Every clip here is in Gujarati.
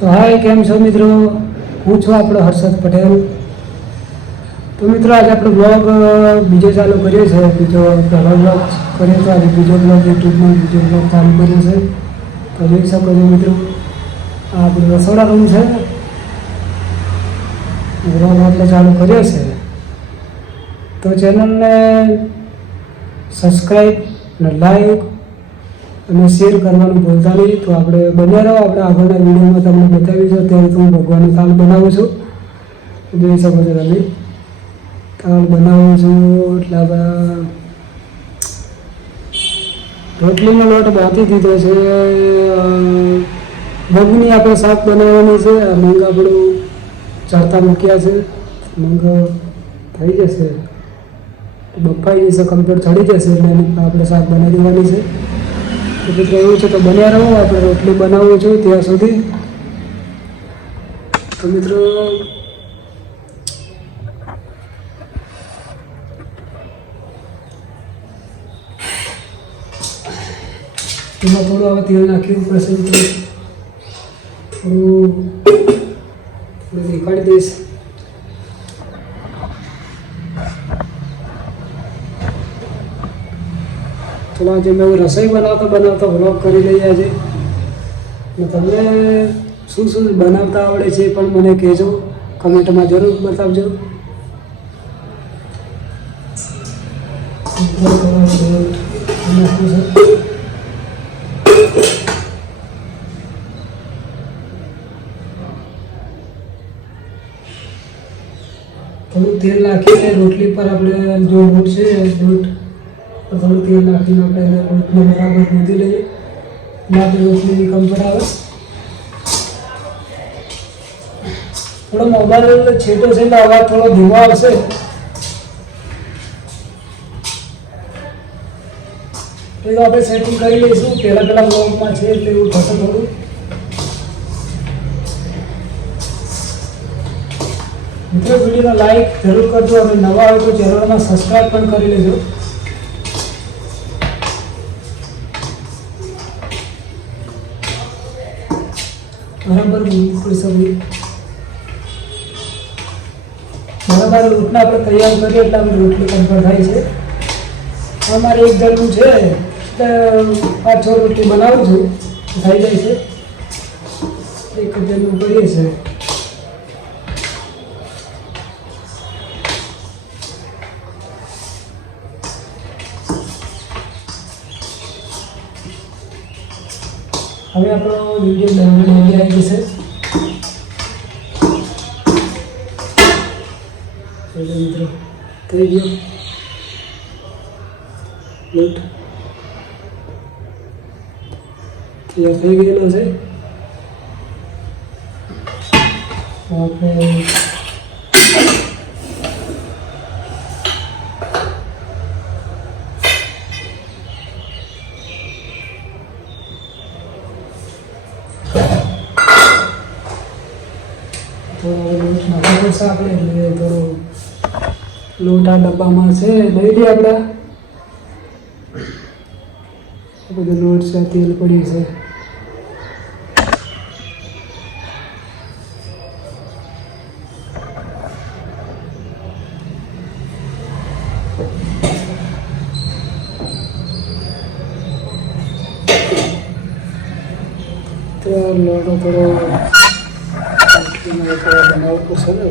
તો હાય, કેમ છો મિત્રો? હું છું આપણો હર્ષદ પટેલ. તો મિત્રો આજે આપણો બ્લોગ બીજો ચાલુ કર્યો છે. બીજો પહેલો બ્લોગ કર્યો તો આજે બીજો બ્લોગ યુટ્યુબમાં બીજો બ્લોગ ચાલુ કર્યો છે. તો જોઈ શકો છો મિત્રો, આ આપણો રસોડા રૂમ છે. બ્લોગ આપણે ચાલુ કર્યો છે. તો ચેનલને સબસ્ક્રાઈબ અને લાઈક અને શેર કરવાનું ભૂલતા નહીં. તો આપણે બન્યા રહો. આપણે આગળના વિડીયોમાં તમને બતાવીશું. અત્યારે તો હું ભગવાનનો થાળ બનાવું છું. જોઈ શકો છો તમે, થાળ બનાવું છું. એટલે આપણે રોટલીનો લોટ બાંધી દીધો છે. મગની આપણે શાક બનાવવાની છે. આ મગ આપણું ચડતા મૂક્યા છે. મગ થઈ જશે, બફાઈ જશે, કમ્પ્લીટ ચડી જશે એટલે એની આપણે શાક બનાવી દેવાની છે. તો મિત્રો એવું છે, તો બન્યા રહો. આપણે રોટલી બનાવવું છું ત્યાં સુધી. તો મિત્રો એમાં થોડું હવે તેલ નાખ્યું પડશે. મિત્રો થોડું દેખાડી દઈશ. ચલો આજે મેં રસોઈ બનાવતા વ્લોગ કરી લઈએ આજે. તમને શું શું બનાવતા આવડે છે પણ મને કહેજો, કમેન્ટમાં જરૂર બતાવજો. થોડું તેલ નાખીને રોટલી પર આપણે જો લોટ છે લોટ થોડું તેલ નાખીને આપણે રોટલી બરાબર ગૂંથી લઈએ. આપણે રોટલી કમ્ફર્ટ આવે. થોડો મોબાઈલ છેટો છે એટલે અવાજ થોડો ધીમો આવશે. એ તો આપણે સેટિંગ કરી લઈશું. પહેલાં બ્લોગમાં છે એટલે એવું થશે થોડું. મિત્રો વિડીયોને લાઈક જરૂર કરજો અને નવા હોય તો ચેનલમાં સબસ્ક્રાઈબ પણ કરી લેજો. બરાબર બરાબર રોટલા આપણે તૈયાર કરીએ એટલે આપણે રોટલી કમ્ફર્ટ થાય છે. અમારે એક જણનું છે એટલે 5-6 રોટલી બનાવું છું, થઈ જાય છે. એક જણનું કરીએ છીએ. હવે આપણો વિડીયો ડેલી આવી જશે. મિત્રો થઈ ગયો લોટ તૈયાર થઈ ગયેલો છે. આપણે થોડો લોટ નાખવો પડશે આપણે. એટલે થોડો લોટ આ ડબ્બામાં છે લઈ લઈએ આપણે. બધું લોટ છે, તેલ પડ્યું છે. તો લોટો થોડો બનાવવું પડશે ને.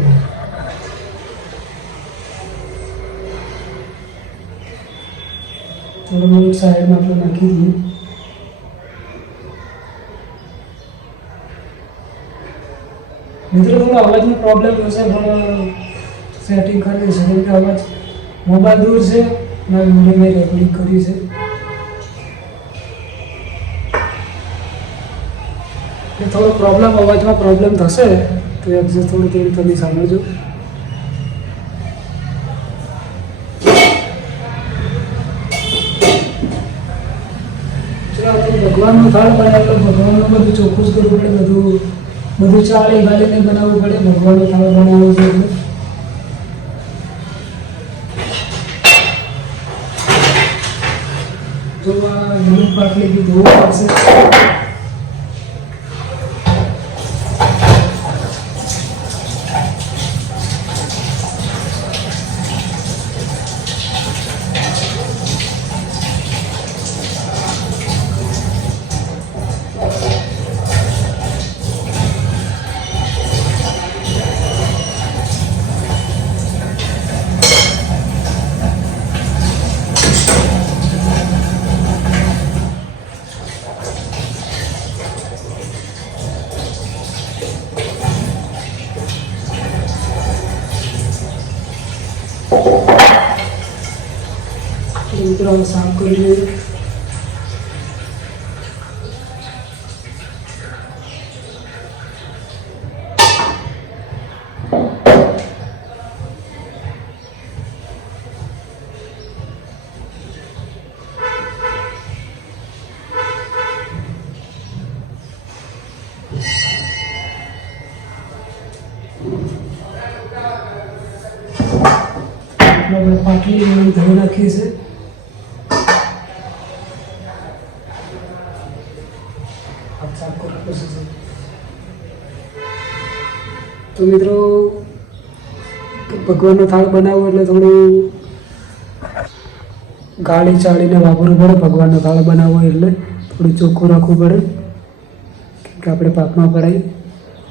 થોડું બધું સાઈડમાં આપણે નાખી દઈએ. મિત્રો થોડો અવાજનો પ્રોબ્લેમ હશે પણ સેટિંગ કરી દઈશું. કેમ કે અવાજ મોબાઈલ દૂર છે અને વિડીયો મેં રેકોર્ડિંગ કરી છે એટલે થોડો અવાજમાં પ્રોબ્લેમ થશે. તો એડજસ્ટ થોડું તેલ તમે સમજો. ભગવાનનો થાળ બનાવેલો, ભગવાનનું બધું ચોખ્ખું જ કરવું પડે. બધું ચાળી ગાળીને બનાવવું પડે. ભગવાનનો થાળ બનાવવો છે એટલે તો આ ગરીબ પાટલીથી ધોવું પડશે. મિત્રો સાફ કરી લઈએ. આપણે પાટલી ધોઈ નાખીએ છીએ. તો મિત્રો ભગવાનનો થાળ બનાવો એટલે થોડું ગાળી ચાળીને વાપરવું પડે. ભગવાનનો થાળ બનાવો એટલે થોડું ચોખ્ખું રાખવું પડે કે આપણે પાકમાં પડાય.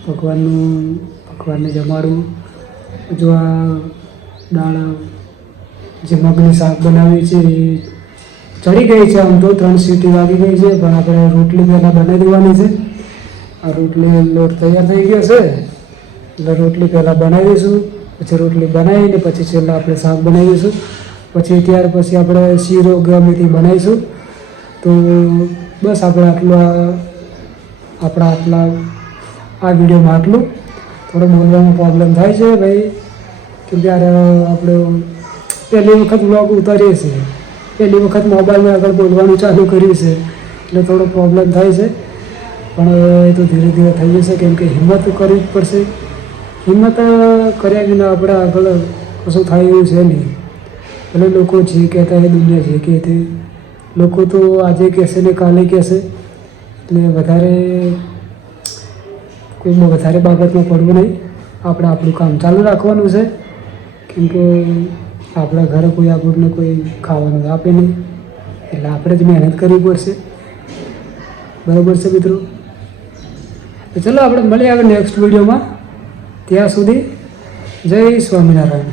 ભગવાનને જમાડવું. જો આ દાળ જે મગની શાક બનાવી છે એ ચડી ગઈ છે. આમ તો 3 સીટી વાગી ગઈ છે, પણ આપણે રોટલી પહેલાં બનાવી દેવાની છે. આ રોટલી લોટ તૈયાર થઈ ગયો છે એટલે રોટલી પહેલાં બનાવી દઈશું. પછી રોટલી બનાવીને પછી છેલ્લા આપણે શાક બનાવી દઈશું. પછી ત્યાર પછી આપણે શીરો ગમેથી બનાવીશું. તો બસ આપણે આટલા આ વિડીયોમાં આટલું. થોડો બોલવામાં પ્રોબ્લેમ થાય છે ભાઈ, કેમ કે આપણે પહેલી વખત વ્લોગ ઉતારીએ છીએ, પહેલી વખત મોબાઈલમાં આગળ બોલવાનું ચાલુ કર્યું છે એટલે થોડો પ્રોબ્લેમ થાય છે. પણ એ તો ધીરે ધીરે થઈ જશે, કેમ કે હિંમત કરવી જ પડશે. હિંમત કર્યા વિના આપણે આગળ કશું થાય એવું છે નહીં. એટલે લોકો જે કહેતા એ દુનિયા જે કહે તે લોકો તો આજે કહેશે ને કાલે કહેશે. એટલે કોઈમાં વધારે બાબતમાં પડવું નહીં. આપણે આપણું કામ ચાલુ રાખવાનું છે, કેમ કે આપણા ઘરે કોઈ આપણને કોઈ ખાવાનું આપે નહીં, એટલે આપણે જ મહેનત કરવી પડશે. બરાબર છે મિત્રો? તો ચલો આપણે મળીએ હવે નેક્સ્ટ વિડીયોમાં. ત્યાં સુધી જય સ્વામિનારાયણ.